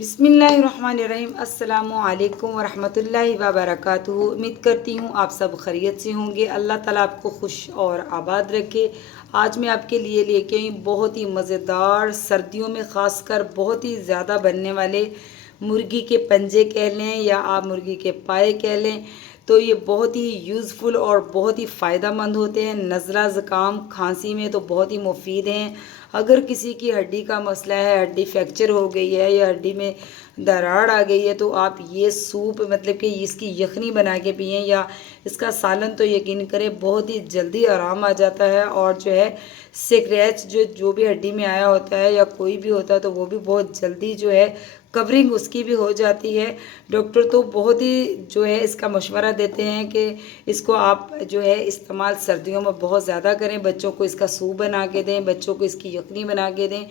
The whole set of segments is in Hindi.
बिस्मिल्लाहिर्रहमानिर्रहीम। अस्सलामुअलैकुम वरहमतुल्लाहि वबरकातुहू। उम्मीद करती हूँ आप सब खैरियत से होंगे। अल्लाह ताला आपको खुश और आबाद रखे। आज मैं आपके लिए लेके आई बहुत ही मज़ेदार, सर्दियों में ख़ासकर बहुत ही ज़्यादा बनने वाले मुर्गी के पंजे कह लें या आप मुर्गी के पाए कह लें, तो ये बहुत ही यूज़फुल और बहुत ही फ़ायदा मंद होते हैं। नज़ला ज़ुकाम खांसी में तो बहुत ही मुफीद हैं। अगर किसी की हड्डी का मसला है, हड्डी फ्रैक्चर हो गई है या हड्डी में दरार आ गई है, तो आप ये सूप मतलब कि इसकी यखनी बना के पिएं या इसका सालन, तो यकीन करें बहुत ही जल्दी आराम आ जाता है। और जो है स्क्रैच जो भी हड्डी में आया होता है या कोई भी होता है, तो वो भी बहुत जल्दी जो है कवरिंग उसकी भी हो जाती है। डॉक्टर तो बहुत ही जो है इसका मशवरा देते हैं कि इसको आप जो है इस्तेमाल सर्दियों में बहुत ज़्यादा करें, बच्चों को इसका सूप बना के दें, बच्चों को इसकी यखनी बना के दें।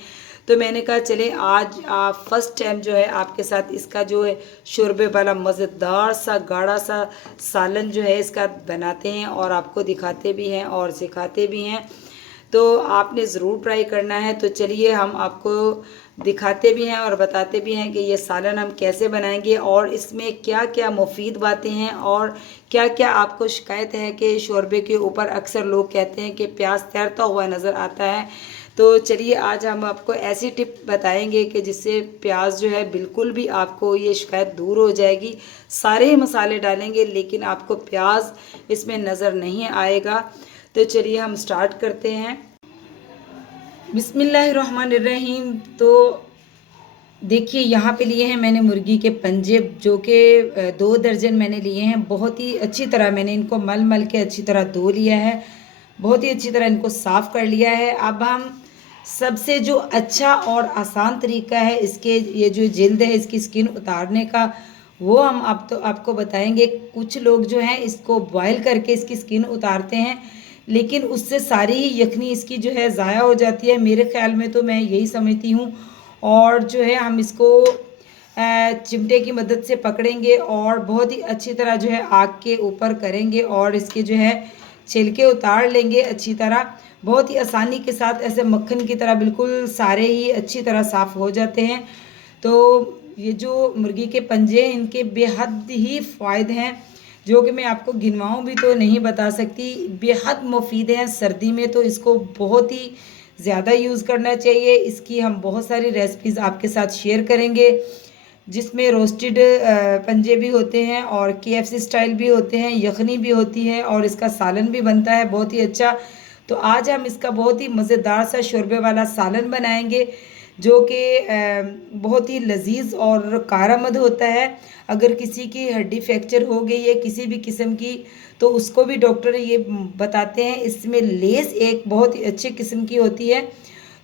तो मैंने कहा चले आज आप फर्स्ट टाइम जो है आपके साथ इसका जो है शोरबे वाला मज़ेदार सा गाढ़ा सा सालन जो है इसका बनाते हैं और आपको दिखाते भी हैं और सिखाते भी हैं। तो आपने ज़रूर ट्राई करना है। तो चलिए हम आपको दिखाते भी हैं और बताते भी हैं कि ये सालन हम कैसे बनाएंगे और इसमें क्या क्या मुफीद बातें हैं और क्या क्या आपको शिकायत है कि शोरबे के ऊपर अक्सर लोग कहते हैं कि प्याज तैरता हुआ नज़र आता है। तो चलिए आज हम आपको ऐसी टिप बताएंगे कि जिससे प्याज जो है बिल्कुल भी आपको ये शिकायत दूर हो जाएगी। सारे ही मसाले डालेंगे लेकिन आपको प्याज इसमें नज़र नहीं आएगा। तो चलिए हम स्टार्ट करते हैं। बिस्मिल्लाहिर्रहमानिर्रहीम। तो देखिए यहाँ पे लिए हैं मैंने मुर्गी के पंजे, जो कि 2 दर्जन मैंने लिए हैं। बहुत ही अच्छी तरह मैंने इनको मल मल के अच्छी तरह धो लिया है, बहुत ही अच्छी तरह इनको साफ़ कर लिया है। अब हम सबसे जो अच्छा और आसान तरीका है इसके ये जो जिल्द है इसकी स्किन उतारने का, वो हम अब तो आपको बताएंगे। कुछ लोग जो हैं इसको बॉयल करके इसकी स्किन उतारते हैं, लेकिन उससे सारी ही यखनी इसकी जो है ज़ाया हो जाती है। मेरे ख़्याल में तो मैं यही समझती हूँ। और जो है हम इसको चिमटे की मदद से पकड़ेंगे और बहुत ही अच्छी तरह जो है आग के ऊपर करेंगे और इसके जो है छिलके उतार लेंगे अच्छी तरह। बहुत ही आसानी के साथ ऐसे मक्खन की तरह बिल्कुल सारे ही अच्छी तरह साफ़ हो जाते हैं। तो ये जो मुर्गी के पंजे हैं इनके बेहद ही फ़ायदे हैं, जो कि मैं आपको गिनवाऊँ भी तो नहीं बता सकती। बेहद मुफीद हैं। सर्दी में तो इसको बहुत ही ज़्यादा यूज़ करना चाहिए। इसकी हम बहुत सारी रेसिपीज़ आपके साथ शेयर करेंगे, जिसमें रोस्टेड पंजे भी होते हैं और KFC स्टाइल भी होते हैं, यखनी भी होती है और इसका सालन भी बनता है बहुत ही अच्छा। तो आज हम इसका बहुत ही मज़ेदार सा शोरबे वाला सालन बनाएंगे, जो कि बहुत ही लजीज और कारआमद होता है। अगर किसी की हड्डी फ्रैक्चर हो गई है किसी भी किस्म की, तो उसको भी डॉक्टर ये बताते हैं इसमें लेस एक बहुत ही अच्छी किस्म की होती है,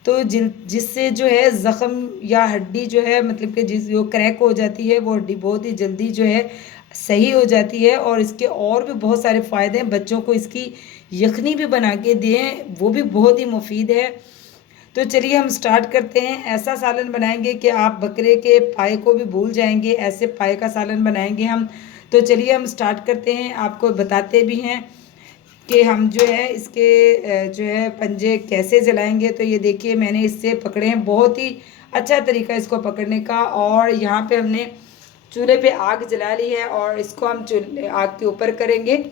तो जिससे जो है ज़ख़म या हड्डी जो है मतलब कि जिस जो क्रैक हो जाती है वो हड्डी बहुत ही जल्दी जो है सही हो जाती है। और इसके और भी बहुत सारे फ़ायदे हैं। बच्चों को इसकी यखनी भी बना के दें, वो भी बहुत ही मुफीद है। तो चलिए हम स्टार्ट करते हैं। ऐसा सालन बनाएंगे कि आप बकरे के पाए को भी भूल जाएंगे, ऐसे पाए का सालन बनाएंगे हम। तो चलिए हम स्टार्ट करते हैं, आपको बताते भी हैं कि हम जो है इसके जो है पंजे कैसे जलाएंगे। तो ये देखिए मैंने इससे पकड़े हैं, बहुत ही अच्छा तरीका इसको पकड़ने का। और यहाँ पे हमने चूल्हे पे आग जला ली है और इसको हम चूल्हे आग के ऊपर करेंगे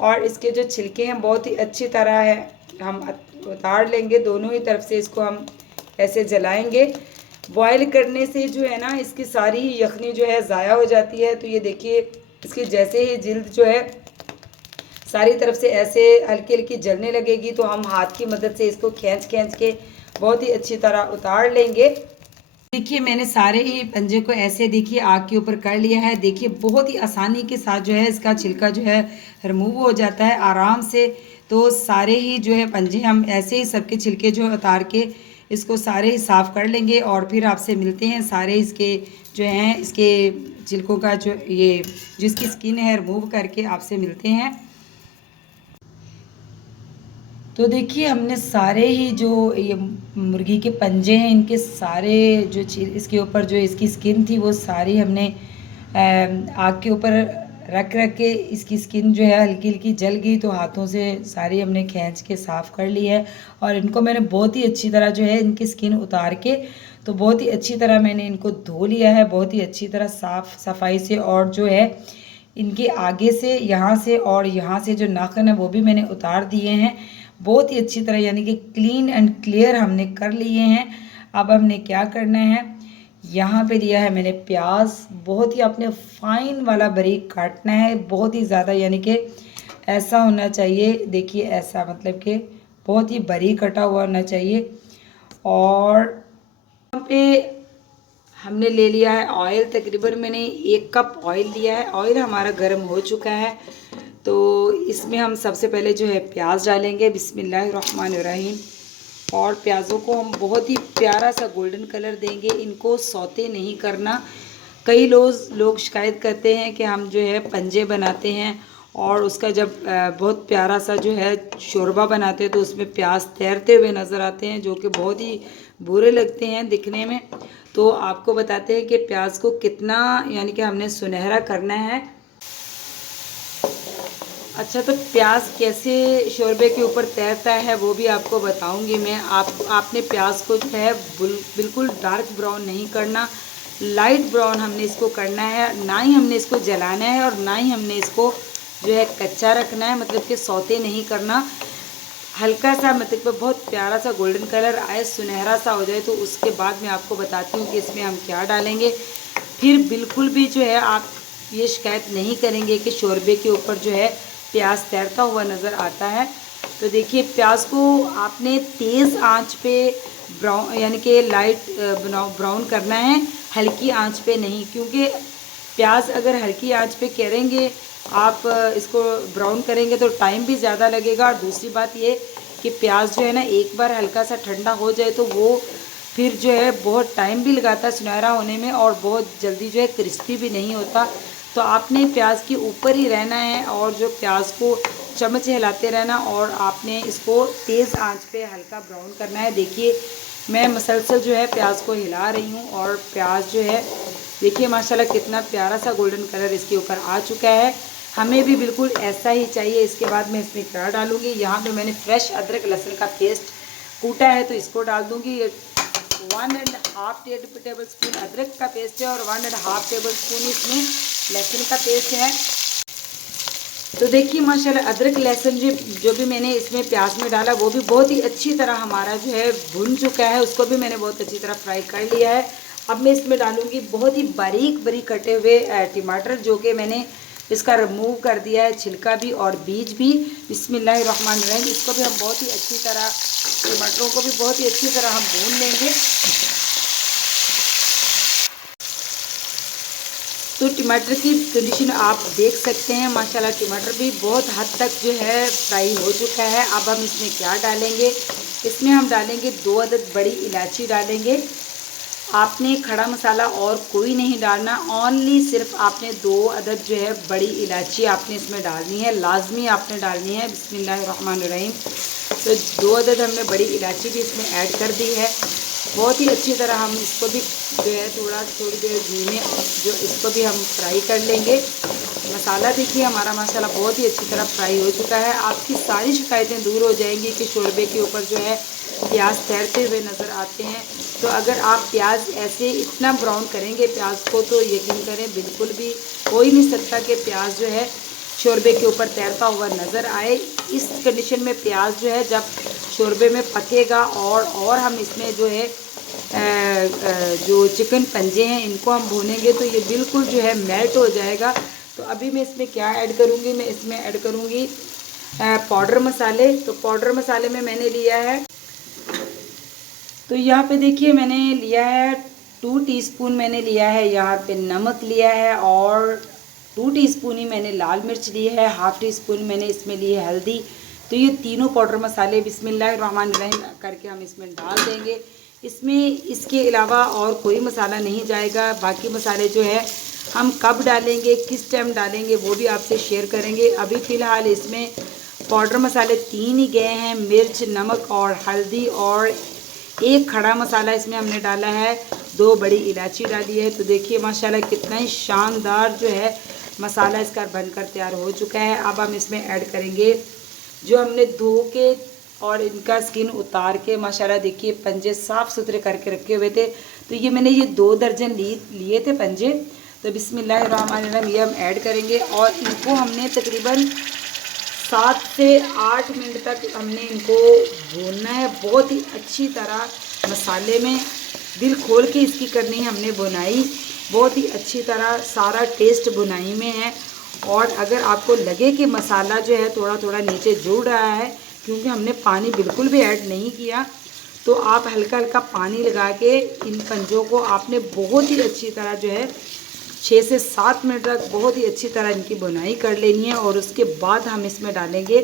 और इसके जो छिलके हैं बहुत ही अच्छी तरह है हम उतार लेंगे। दोनों ही तरफ से इसको हम ऐसे जलाएंगे। बॉयल करने से जो है ना इसकी सारी ही यखनी जो है ज़ाया हो जाती है। तो ये देखिए इसकी जैसे ही जिल्द जो है सारी तरफ से ऐसे हल्की हल्की जलने लगेगी, तो हम हाथ की मदद से इसको खींच खींच के बहुत ही अच्छी तरह उतार लेंगे। देखिए मैंने सारे ही पंजे को ऐसे देखिए आग के ऊपर कर लिया है। देखिए बहुत ही आसानी के साथ जो है इसका छिलका जो है रिमूव हो जाता है आराम से। तो सारे ही जो है पंजे हम ऐसे ही सबके छिलके जो है उतार के इसको सारे ही साफ़ कर लेंगे और फिर आपसे मिलते हैं। सारे इसके जो हैं इसके छिलकों का जो ये जिसकी स्किन है रिमूव करके आपसे मिलते हैं। तो देखिए हमने सारे ही जो ये मुर्गी के पंजे हैं इनके सारे जो इसके ऊपर जो इसकी स्किन थी वो सारी हमने आग के ऊपर रख रख के इसकी स्किन जो है हल्की हल्की जल गई, तो हाथों से सारी हमने खींच के साफ़ कर ली है। और इनको मैंने बहुत ही अच्छी तरह जो है इनकी स्किन उतार के तो बहुत ही अच्छी तरह मैंने इनको धो लिया है, बहुत ही अच्छी तरह साफ़ सफाई से। और जो है इनके आगे से, यहाँ से और यहाँ से जो नाखून है वो भी मैंने उतार दिए हैं बहुत ही अच्छी तरह, यानी कि क्लीन एंड क्लियर हमने कर लिए हैं। अब हमने क्या करना है, यहाँ पे लिया है मैंने प्याज, बहुत ही आपने फाइन वाला बारीक काटना है, बहुत ही ज़्यादा, यानी कि ऐसा होना चाहिए, देखिए ऐसा, मतलब कि बहुत ही बारीक कटा हुआ होना चाहिए। और यहाँ पे हमने ले लिया है ऑयल, तकरीबन मैंने 1 कप ऑयल लिया है। ऑयल हमारा गर्म हो चुका है, तो इसमें हम सबसे पहले जो है प्याज डालेंगे, बिस्मिल्लाहिर्रहमानिर्रहीम। और प्याज़ों को हम बहुत ही प्यारा सा गोल्डन कलर देंगे, इनको सौते नहीं करना। कई लोग शिकायत करते हैं कि हम जो है पंजे बनाते हैं और उसका जब बहुत प्यारा सा जो है शोरबा बनाते हैं तो उसमें प्याज तैरते हुए नज़र आते हैं, जो कि बहुत ही बुरे लगते हैं दिखने में। तो आपको बताते हैं कि प्याज को कितना, यानी कि हमने सुनहरा करना है। अच्छा, तो प्याज कैसे शोरबे के ऊपर तैरता है वो भी आपको बताऊंगी मैं। आपने प्याज को जो है बिल्कुल डार्क ब्राउन नहीं करना, लाइट ब्राउन हमने इसको करना है। ना ही हमने इसको जलाना है और ना ही हमने इसको जो है कच्चा रखना है, मतलब कि सौते नहीं करना। हल्का सा, मतलब बहुत प्यारा सा गोल्डन कलर आए, सुनहरा सा हो जाए, तो उसके बाद मैं आपको बताती हूँ कि इसमें हम क्या डालेंगे। फिर बिल्कुल भी जो है आप ये शिकायत नहीं करेंगे कि शोरबे के ऊपर जो है प्याज तैरता हुआ नज़र आता है। तो देखिए प्याज को आपने तेज़ आंच पे ब्राउन, यानी कि लाइट ब्राउन करना है, हल्की आंच पे नहीं, क्योंकि प्याज अगर हल्की आंच पे करेंगे आप, इसको ब्राउन करेंगे तो टाइम भी ज़्यादा लगेगा। और दूसरी बात ये कि प्याज जो है ना, एक बार हल्का सा ठंडा हो जाए तो वो फिर जो है बहुत टाइम भी लगाता है सुनहरा होने में और बहुत जल्दी जो है क्रिस्पी भी नहीं होता। तो आपने प्याज के ऊपर ही रहना है और जो प्याज को चम्मच हिलाते रहना और आपने इसको तेज़ आंच पे हल्का ब्राउन करना है। देखिए मैं मसलसल जो है प्याज को हिला रही हूँ और प्याज जो है देखिए माशाल्लाह कितना प्यारा सा गोल्डन कलर इसके ऊपर आ चुका है। हमें भी बिल्कुल ऐसा ही चाहिए। इसके बाद मैं इसमें क्या डालूँगी, यहाँ पे मैंने फ्रेश अदरक लहसुन का पेस्ट कूटा है तो इसको डाल दूँगी। 1.5 टेबल स्पून अदरक का पेस्ट है और 1.5 टेबल स्पून इसमें लहसुन का पेस्ट है। तो देखिए माशाल्लाह अदरक लहसुन जो भी मैंने इसमें प्याज में डाला वो भी बहुत ही अच्छी तरह हमारा जो है भुन चुका है, उसको भी मैंने बहुत अच्छी तरह फ्राई कर लिया है। अब मैं इसमें डालूँगी बहुत ही बारीक बारीक कटे हुए टमाटर, जो कि मैंने इसका रिमूव कर दिया है, छिलका भी और बीज भी। बिस्मिल्लाहिर्रहमानिर्रहीम। इसको भी हम बहुत ही अच्छी तरह, टमाटरों को भी बहुत ही अच्छी तरह हम भून लेंगे। तो टमाटर की कंडीशन आप देख सकते हैं, माशाल्लाह टमाटर भी बहुत हद तक जो है फ्राई हो चुका है। अब हम इसमें क्या डालेंगे, इसमें हम डालेंगे 2 अदद बड़ी इलायची डालेंगे। आपने खड़ा मसाला और कोई नहीं डालना, ओनली सिर्फ आपने 2 अदद जो है बड़ी इलायची आपने इसमें डालनी है, लाजमी आपने डालनी है। बिस्मिल्लाहिर्रहमानिर्रहीम। तो 2 अदद हमने बड़ी इलायची भी इसमें ऐड कर दी है। बहुत ही अच्छी तरह हम इसको भी जो है थोड़ी देर घी में जो इसको भी हम फ्राई कर लेंगे। मसाला देखिए हमारा माशाल्लाह बहुत ही अच्छी तरह फ्राई हो चुका है। आपकी सारी शिकायतें दूर हो जाएंगी कि शोरबे के ऊपर जो है प्याज तैरते हुए नज़र आते हैं। तो अगर आप प्याज ऐसे इतना ब्राउन करेंगे प्याज को, तो यकीन करें बिल्कुल भी हो ही नहीं सकता कि प्याज जो है शोरबे के ऊपर तैरता हुआ नज़र आए। इस कंडीशन में प्याज जो है जब शोरबे में पकेगा और हम इसमें जो है जो चिकन पंजे हैं इनको हम भूनेंगे तो ये बिल्कुल जो है मेल्ट हो जाएगा। तो अभी मैं इसमें क्या ऐड करूँगी, मैं इसमें ऐड करूँगी पाउडर मसाले। तो पाउडर मसाले में मैंने लिया है, तो यहाँ पे देखिए मैंने लिया है 2 टीस्पून मैंने लिया है यहाँ पे नमक लिया है और 2 टीस्पून ही मैंने लाल मिर्च ली है, हाफ़ टी स्पून मैंने इसमें ली है हल्दी। तो ये तीनों पाउडर मसाले बिस्मिल्लाहिर्रहमानिर्रहीम करके हम इसमें डाल देंगे। इसमें इसके अलावा और कोई मसाला नहीं जाएगा। बाकी मसाले जो है हम कब डालेंगे, किस टाइम डालेंगे, वो भी आपसे शेयर करेंगे। अभी फ़िलहाल इसमें पाउडर मसाले 3 ही गए हैं, मिर्च, नमक और हल्दी, और 1 खड़ा मसाला इसमें हमने डाला है, 2 बड़ी इलायची डाली है। तो देखिए माशाल्लाह कितना ही शानदार जो है मसाला इसका बनकर तैयार हो चुका है। अब हम इसमें ऐड करेंगे जो हमने धो के और इनका स्किन उतार के माशाल्लाह देखिए पंजे साफ़ सुथरे करके रखे हुए थे। तो ये मैंने ये 2 दर्जन लिए थे पंजे। तो बिस्मिल्लाहिर्रहमानिर्रहीम ये हम ऐड करेंगे और इनको हमने तकरीबन 7 से 8 मिनट तक हमने इनको भूनना है बहुत ही अच्छी तरह मसाले में। दिल खोल के इसकी करनी है हमने बुनाई, बहुत ही अच्छी तरह सारा टेस्ट बुनाई में है। और अगर आपको लगे कि मसाला जो है थोड़ा थोड़ा नीचे जुड़ रहा है, क्योंकि हमने पानी बिल्कुल भी ऐड नहीं किया, तो आप हल्का हल्का पानी लगा के इन पंजों को आपने बहुत ही अच्छी तरह जो है 6 से 7 मिनट तक बहुत ही अच्छी तरह इनकी बुनाई कर लेनी है। और उसके बाद हम इसमें डालेंगे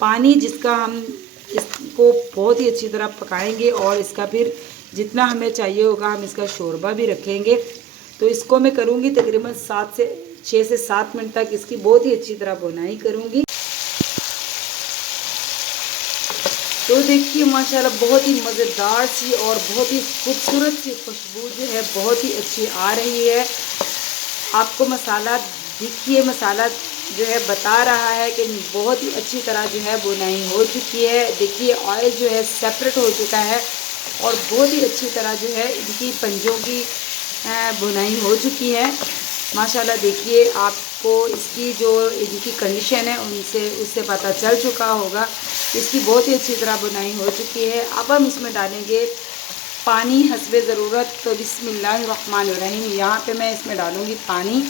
पानी, जिसका हम इसको बहुत ही अच्छी तरह पकाएंगे और इसका फिर जितना हमें चाहिए होगा हम इसका शोरबा भी रखेंगे। तो इसको मैं करूँगी तकरीबन 6 से 7 मिनट तक इसकी बहुत ही अच्छी तरह बुनाई करूँगी। तो देखिए माशाल्लाह बहुत ही मज़ेदार सी और बहुत ही खूबसूरत सी खुशबू जो है बहुत ही अच्छी आ रही है। आपको मसाला देखिए, मसाला जो है बता रहा है कि बहुत ही अच्छी तरह जो है बुनाई हो चुकी है। देखिए ऑयल जो है सेपरेट हो चुका है और बहुत ही अच्छी तरह जो है इनकी पंजों की बुनाई हो चुकी है माशाल्लाह। देखिए आपको इसकी जो इनकी कंडीशन है उससे पता चल चुका होगा। इसकी बहुत ही अच्छी तरह बुनाई हो चुकी है। अब हम इसमें डालेंगे पानी हस्बे ज़रूरत। तो बिस्मिल्लाहिर्रहमानिर्रहीम यहाँ पे मैं इसमें डालूँगी पानी।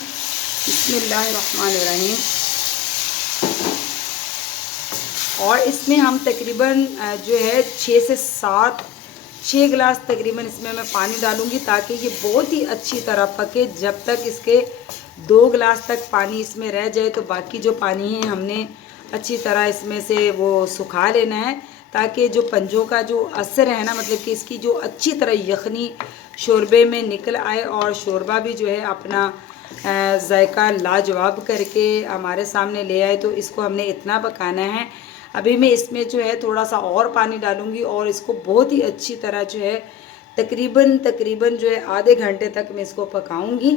बिस्मिल्लाहिर्रहमानिर्रहीम। और इसमें हम तकरीबन जो है 6 गिलास तकरीबन इसमें मैं पानी डालूँगी, ताकि ये बहुत ही अच्छी तरह पके। जब तक इसके 2 गिलास तक पानी इसमें रह जाए, तो बाकी जो पानी है हमने अच्छी तरह इसमें से वो सुखा लेना है, ताकि जो पंजों का जो असर है ना, मतलब कि इसकी जो अच्छी तरह यखनी शोरबे में निकल आए और शोरबा भी जो है अपना जायका लाजवाब करके हमारे सामने ले आए। तो इसको हमने इतना पकाना है। अभी मैं इसमें जो है थोड़ा सा और पानी डालूँगी और इसको बहुत ही अच्छी तरह जो है तकरीबन जो है आधे घंटे तक मैं इसको पकाऊँगी।